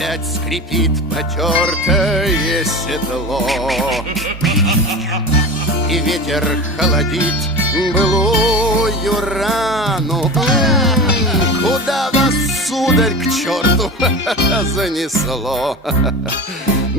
опять скрипит потертое седло, и ветер холодит былую рану. Куда вас, сударь, к черту занесло?